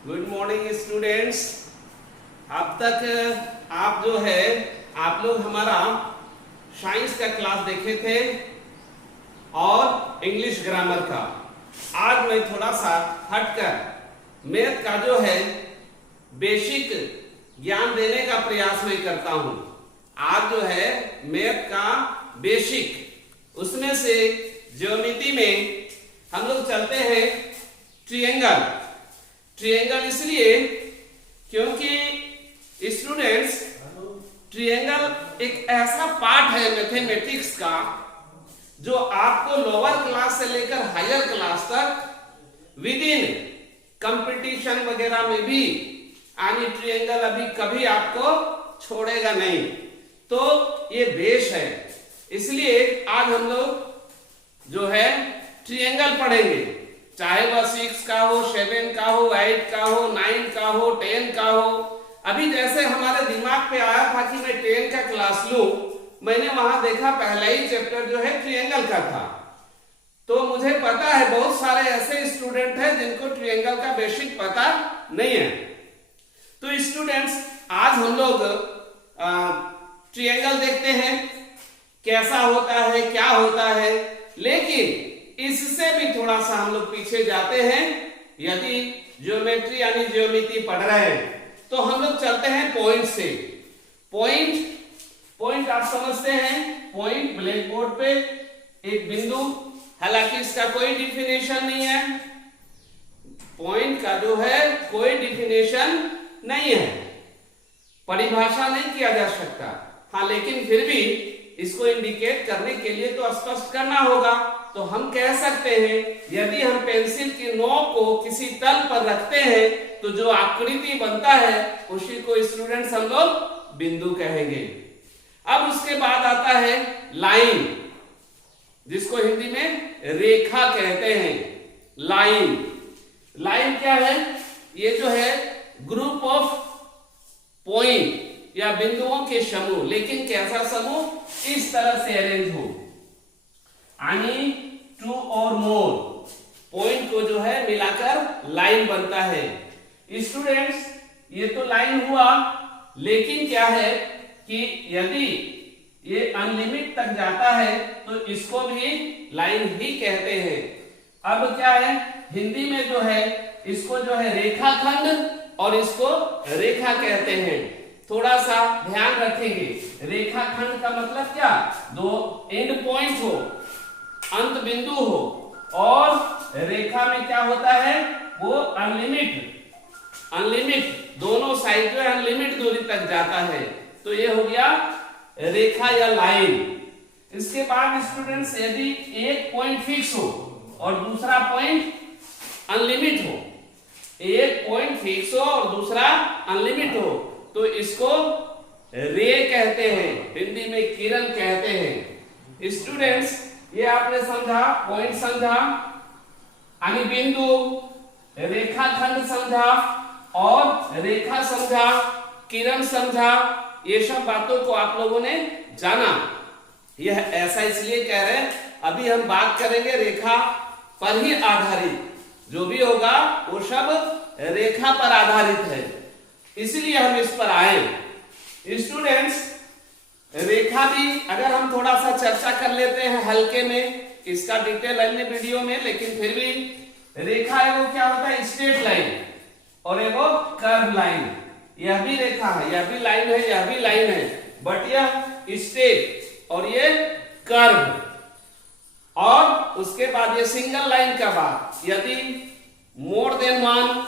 Good morning students. अब तक आप लोग हमारा साइंस का क्लास देखे थे और इंग्लिश ग्रामर का। आज मैं थोड़ा सा हटकर मैथ का बेसिक ज्ञान देने का प्रयास मैं करता हूं। आज मैथ का बेसिक, उसमें से ज्योमेट्री में हम लोग चलते हैं ट्रायंगल। ट्रायंगल इसलिए क्योंकि स्टूडेंट्स, ट्रायंगल एक ऐसा पार्ट है मैथमेटिक्स का जो आपको लोअर क्लास से लेकर हायर क्लास तक विद इन कंपटीशन वगैरह में भी यानी ट्रायंगल अभी कभी आपको छोड़ेगा नहीं। तो ये बेस है, इसलिए आज हम लोग ट्रायंगल पढ़ेंगे, चाहे वह 6 का हो, 7 का हो, 8 का हो, 9 का हो, 10 का हो। अभी जैसे हमारे दिमाग पे आया था कि मैं 10 का क्लास लूं, मैंने वहां देखा पहला ही चैप्टर ट्रायंगल का था। तो मुझे पता है बहुत सारे ऐसे स्टूडेंट हैं जिनको ट्रायंगल का बेसिक पता नहीं है। तो स्टूडेंट्स, आज हम लोग ट्रायंगल देखते हैं कैसा होता है, क्या होता है। लेकिन इससे भी थोड़ा सा हम लोग पीछे जाते हैं। यदि ज्योमेट्री यानी ज्योमेट्री पढ़ रहे हैं तो हम लोग चलते हैं पॉइंट से। पॉइंट आप समझते हैं, पॉइंट ब्लैक बोर्ड पे एक बिंदु, हालांकि इसका कोई डिफिनेशन नहीं है। पॉइंट का कोई डिफिनेशन नहीं है, परिभाषा नहीं किया जा सकता। हाँ, लेकिन फिर भी इसको इंडिकेट करने के लिए तो स्पष्ट करना होगा। तो हम कह सकते हैं, यदि हम पेंसिल की नोक को किसी तल पर रखते हैं तो जो आकृति बनता है उसी को स्टूडेंट्स हम लोग बिंदु कहेंगे। अब उसके बाद आता है लाइन, जिसको हिंदी में रेखा कहते हैं। लाइन क्या है? ये ग्रुप ऑफ पॉइंट या बिंदुओं के समूह, लेकिन कैसा समूह? इस तरह से अरेंज हो, यानी 2 और मोर पॉइंट को मिलाकर लाइन बनता है। स्टूडेंट्स, ये तो लाइन हुआ, लेकिन क्या है कि यदि ये अनलिमिट तक जाता है तो इसको भी लाइन ही कहते हैं। अब क्या है, हिंदी में इसको रेखाखंड और इसको रेखा कहते हैं। थोड़ा सा ध्यान रखेंगे, रेखाखंड का मतलब क्या? 2 एंड पॉइंट हो, अंत बिंदु हो, और रेखा में क्या होता है? वो अनलिमिट दोनों साइड अनलिमिट दूरी तक जाता है। तो ये हो गया रेखा या लाइन। इसके बाद स्टूडेंट्स, यदि एक पॉइंट फिक्स हो और दूसरा पॉइंट अनलिमिट हो, एक पॉइंट फिक्स हो और दूसरा अनलिमिट हो, तो इसको रे कहते हैं, हिंदी में किरण कहते हैं। स्टूडेंट्स, ये आपने समझा, पॉइंट समझा, यानी बिंदु, रेखाखंड समझा और रेखा समझा, किरण समझा। ये सब बातों को आप लोगों ने जाना। यह ऐसा इसलिए कह रहे हैं, अभी हम बात करेंगे रेखा पर ही आधारित, जो भी होगा वो सब रेखा पर आधारित है, इसलिए हम इस पर आए। स्टूडेंट्स, रेखा भी अगर हम थोड़ा सा चर्चा कर लेते हैं हल्के में, इसका डिटेल अन्य वीडियो में, लेकिन फिर भी रेखा एगो क्या होता है? स्ट्रेट लाइन और एगो कर्व लाइन। यह भी रेखा है, यह भी लाइन है, यह भी लाइन है, बट यह स्ट्रेट और ये कर्व। और उसके बाद ये सिंगल लाइन का बाद, यदि मोर देन 1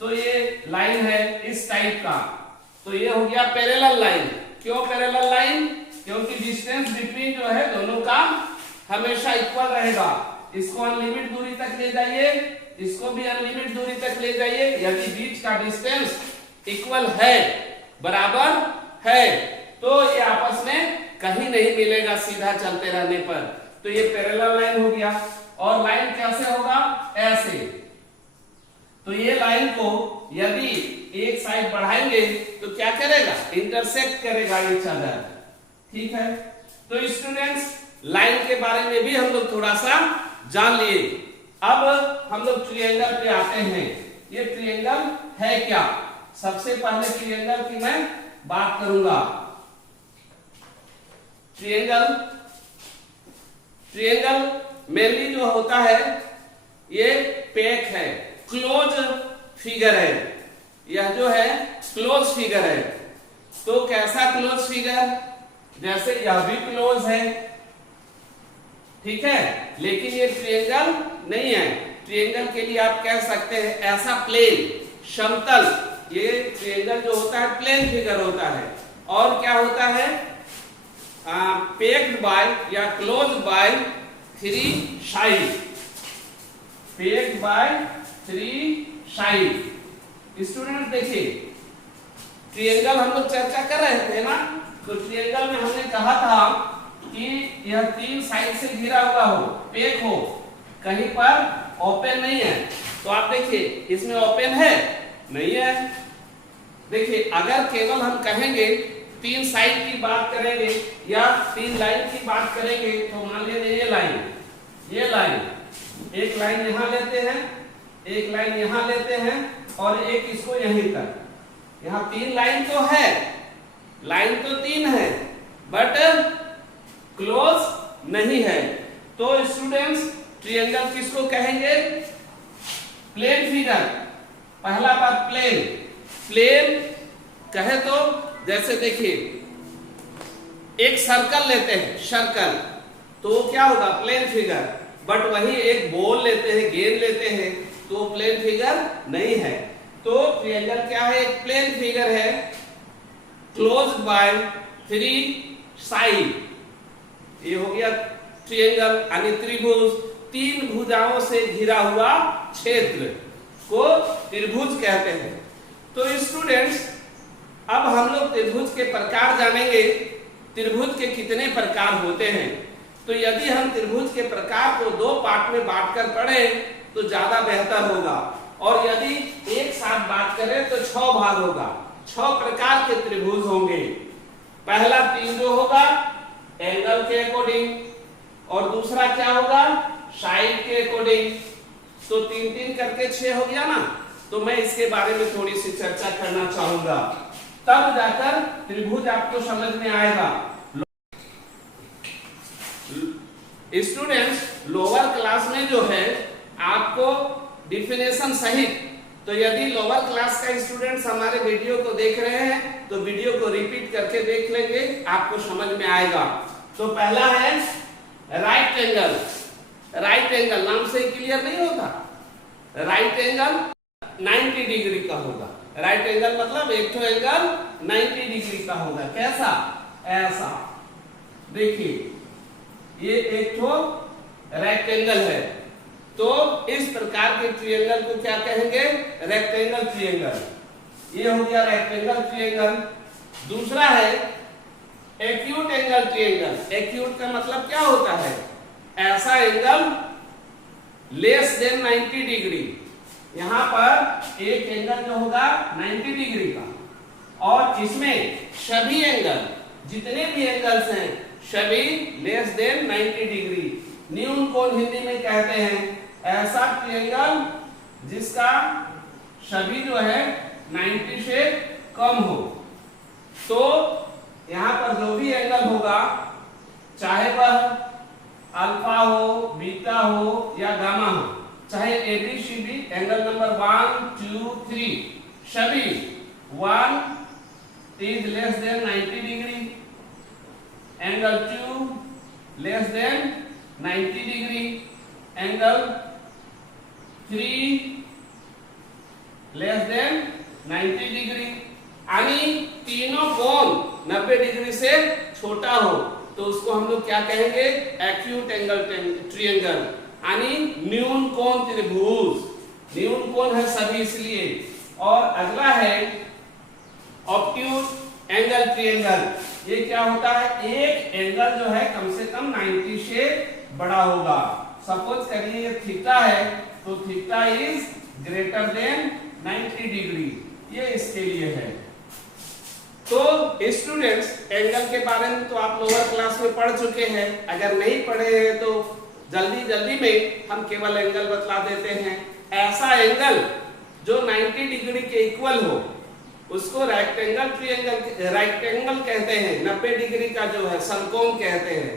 तो ये लाइन है इस टाइप का, तो ये हो गया पैरेलल लाइन। क्यों पैरेलल लाइन? क्योंकि डिस्टेंस बिटवीन दोनों का हमेशा इक्वल रहेगा। इसको अनलिमिट दूरी तक ले जाइए, इसको भी अनलिमिट दूरी तक ले जाइए, यदि बीच का डिस्टेंस इक्वल है, बराबर है, तो ये आपस में कहीं नहीं मिलेगा सीधा चलते रहने पर। तो ये पैरेलल लाइन हो गया। और लाइन कैसे होगा? ऐसे। तो ये लाइन को यदि एक साइड बढ़ाएंगे तो क्या करेगा? इंटरसेक्ट करेगा इच अदर। ठीक है, तो स्टूडेंट्स, लाइन के बारे में भी हम लोग थोड़ा सा जान लिए। अब हम लोग ट्रायंगल पे आते हैं। ये ट्रायंगल है क्या। सबसे पहले ट्रायंगल की मैं बात करूंगा। ट्रायंगल मेनली जो होता है ये पैक है, क्लोज फिगर है। यह जो है क्लोज फिगर है। तो कैसा क्लोज फिगर, जैसे यह भी क्लोज है, ठीक है, लेकिन ये ट्रायंगल नहीं है। ट्रायंगल के लिए आप कह सकते हैं ऐसा प्लेन, समतल। ये ट्रायंगल जो होता है प्लेन फिगर होता है। और क्या होता है, पैक्ड बाय या close by 3 side, packed by 3 side. Student देखिए, ट्रायंगल हम लोग चर्चा कर रहे थे ना, तो ट्रायंगल में हमने कहा था कि यह 3 साइड से घिरा हुआ हो, पैक हो, कहीं पर ओपन नहीं है। तो आप देखिए इसमें ओपन है, नहीं है। देखिए अगर केवल हम कहेंगे 3 साइड की बात करेंगे या 3 लाइन की बात करेंगे, तो मान लीजिए ये लाइन, एक लाइन यहां लेते हैं, एक लाइन यहां लेते हैं और एक इसको यहीं तक। यहां 3 लाइन तो है, लाइन तो 3 है, बट क्लोज नहीं है। तो स्टूडेंट्स ट्रायंगल किसको कहेंगे, प्लेन फिगर। पहला बात प्लेन कहे तो जैसे देखिए एक सर्कल लेते हैं, सर्कल, तो क्या होगा प्लेन फिगर। बट वही एक बॉल लेते हैं, गेंद लेते हैं, तो प्लेन फिगर नहीं है। तो ट्रायंगल क्या है, एक प्लेन फिगर है, क्लोज बाय 3 साइड। ये हो गया ट्रायंगल यानी त्रिभुज। 3 भुजाओं से घिरा हुआ क्षेत्र को त्रिभुज कहते हैं। तो स्टूडेंट्स अब हम लोग त्रिभुज के प्रकार जानेंगे, त्रिभुज के कितने प्रकार होते हैं। तो यदि हम त्रिभुज के प्रकार को 2 पार्ट में बांटकर पढ़ें तो ज्यादा बेहतर होगा, और यदि एक साथ बात करें तो 6 भाग होगा। 6 प्रकार के त्रिभुज होंगे। पहला 3 जो होगा एंगल के अकॉर्डिंग, और दूसरा क्या होगा साइड के अकॉर्डिंग। तो 3-3 करके 6 हो गया ना। तो मैं इसके बारे में थोड़ी सी चर्चा करना चाहूंगा, तब जाकर त्रिभुज आपको समझ में आएगा। स्टूडेंट्स लोअर क्लास में जो है आपको डिफिनेशन सहित, तो यदि लोअर क्लास का स्टूडेंट्स हमारे वीडियो को देख रहे हैं तो वीडियो को रिपीट करके देख लेंगे, आपको समझ में आएगा। तो पहला है राइट एंगल। राइट एंगल नाम से क्लियर नहीं होता, राइट एंगल 90 डिग्री का होगा। राइट एंगल मतलब एक तो एंगल 90 डिग्री का होगा। कैसा, ऐसा। देखिए ये एक तो रेक्टेंगल है, तो इस प्रकार के ट्रायंगल को क्या कहेंगे, रेक्टेंगल ट्रायंगल। ये हो गया रेक्टेंगल ट्रायंगल। दूसरा है एक्यूट एंगल ट्रायंगल। एक्यूट का मतलब क्या होता है, ऐसा एंगल लेस देन 90 डिग्री। यहां पर एक एंगल जो होगा 90 डिग्री का, और इसमें सभी एंगल, जितने भी एंगल्स हैं सभी लेस देन 90 डिग्री। न्यून कोण हिंदी में कहते हैं ऐसा ट्रायंगल जिसका सभी जो है 90 से कम हो। तो यहां पर जो भी एंगल होगा, चाहे वह अल्फा हो, बीटा हो या गामा हो, चाहे ABCD एंगल नंबर 1 2 3 सभी 1 is less than 90 degree, angle 2 less than 90 degree, angle 3 less than 90 degree. यानी तीनों कोण 90 डिग्री से छोटा हो तो उसको हम लोग क्या कहेंगे, एक्यूट एंगल ट्रायंगल, यानी न्यून कोण त्रिभुज। न्यून कोण है सभी इसलिए। और अगला है ऑब्ट्यूज एंगल ट्रायंगल। ये क्या होता है, एक एंगल जो है कम से कम 90 से बड़ा होगा। सपोज करिए ये थीटा है, तो theta is greater than 90 degree. ये इसके लिए है। तो स्टूडेंट्स एंगल के बारे में तो आप लोअर क्लास में पढ़ चुके हैं। अगर नहीं पढ़े हैं तो जल्दी जल्दी में हम केवल एंगल बतला देते हैं। ऐसा एंगल जो 90 डिग्री के इक्वल हो उसको रेक्टेंगल कहते हैं। 90 डिग्री का जो है समकोण कहते हैं।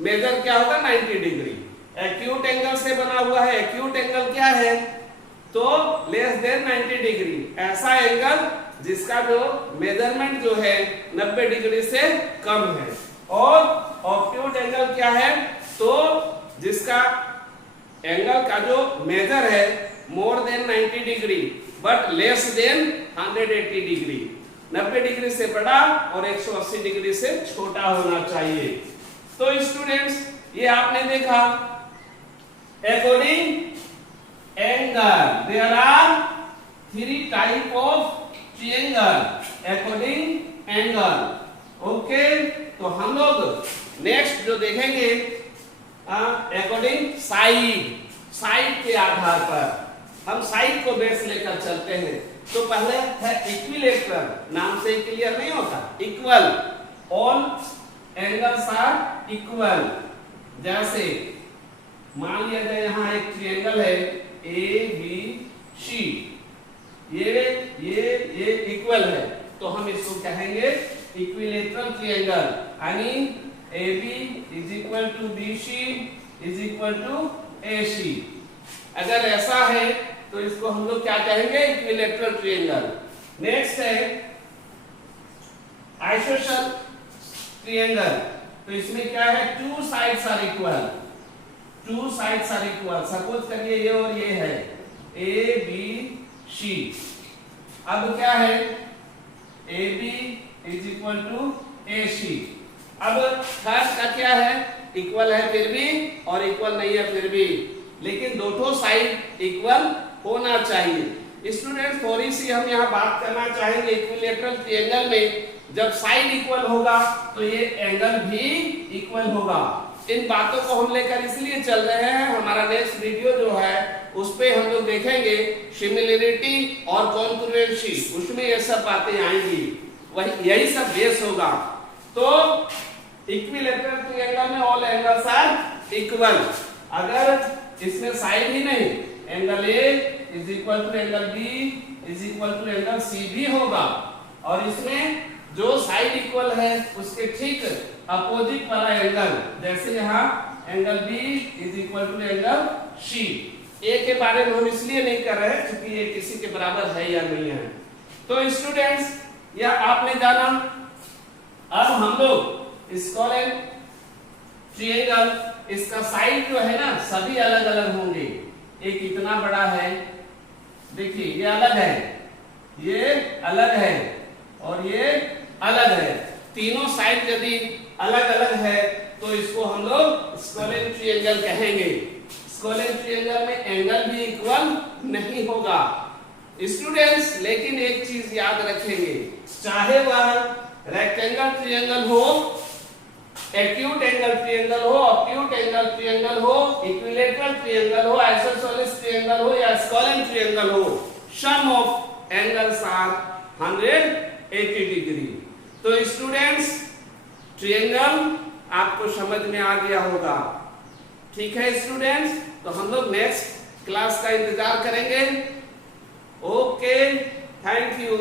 मेजर क्या होगा 90 डिग्री। एक्यूट एंगल से बना हुआ है। एक्यूट एंगल क्या है तो लेस देन 90 डिग्री, ऐसा एंगल जिसका जो मेजरमेंट जो है 90 डिग्री से कम है। और ऑब्ट्यूट एंगल क्या है तो जिसका एंगल का जो मेजर है more than 90 degree but less than 180 degree. 90 degree से बड़ा और 180 डिग्री से छोटा होना चाहिए। तो स्टूडेंट्स ये आपने देखा according angle there are 3 type of triangle according angle. Okay, तो हम लोग नेक्स्ट जो देखेंगे अकॉर्डिंग साइड के आधार पर हम साइड को बेस लेकर चलते हैं। तो पहले है इक्विलेटरल, नाम से क्लियर नहीं होता। Equal, all angles are equal. जैसे मान लिया जाए यहाँ एक ट्रायंगल है ABC, ये इक्वल है तो हम इसको कहेंगे इक्विलेटरल ट्रायंगल। यानी AB is equal to BC is equal to AC। अगर ऐसा है तो इसको हम लोग क्या कहेंगे इक्विलेटरल ट्रायंगल। नेक्स्ट है आइसोसेल ट्रायंगल। तो इसमें क्या है 2 sides are equal. 2 sides are equal. Suppose करिए ये और ये है ABC। अब क्या है AB is equal to AC। अब थर्ड का क्या है इक्वल है फिर भी और इक्वल नहीं है फिर भी, लेकिन दोनों साइड इक्वल होना चाहिए। स्टूडेंट्स थोड़ी सी हम यहाँ बात करना चाहेंगे इक्विलेटरल ट्रायंगल में जब साइड इक्वल होगा तो ये एंगल भी इक्वल होगा। इन बातों को हम लेकर इसलिए चल रहे हैं, हमारा नेक्स्ट वीडियो जो है उस पे हम लोग देखेंगे सिमिलरिटी और कॉन्ग्रुएंसी, उसमें ये सब बातें आएंगी, वही यही सब बेस होगा। तो इक्विलेटरल ट्रायंगल में ऑल एंगल्स आर इक्वल। अगर इसमें साइड ही नहीं, angle A is equal to angle B is equal to angle C भी होगा। और इसमें जो साइड इक्वल है उसके ठीक अपोजिट वाला एंगल, जैसे यहाँ angle B is equal to angle C। A के बारे में हम इसलिए नहीं कर रहे हैं क्योंकि ये किसी के बराबर है या नहीं है। तो स्टूडेंट्स यह आपने जाना। अब हम लोग स्क्वायर ट्रायंगल, इसका साइड जो है ना सभी अलग अलग होंगे। एक इतना बड़ा है, देखिए ये अलग है, ये अलग है और ये अलग है। तीनों साइड यदि अलग अलग है तो इसको हम लोग स्क्वायर ट्रायंगल कहेंगे। स्क्वायर ट्रायंगल में एंगल भी इक्वल नहीं होगा स्टूडेंट्स। लेकिन एक चीज याद रखेंगे, चाहे वह रेक्टेंगल ट्रायंगल हो, एक्यूट एंगल ट्रायंगल हो, ऑब्ट्यूट एंगल ट्रायंगल हो, इक्विलेटरल ट्रायंगल हो, आइसोसेलेस ट्रायंगल हो या स्क्वायर ट्रायंगल हो, सम ऑफ एंगल्स आर 180 डिग्री। तो स्टूडेंट्स ट्रायंगल आपको समझ में आ गया होगा, ठीक है स्टूडेंट्स। तो हम लोग नेक्स्ट क्लास का इंतजार करेंगे। Okay, thank you.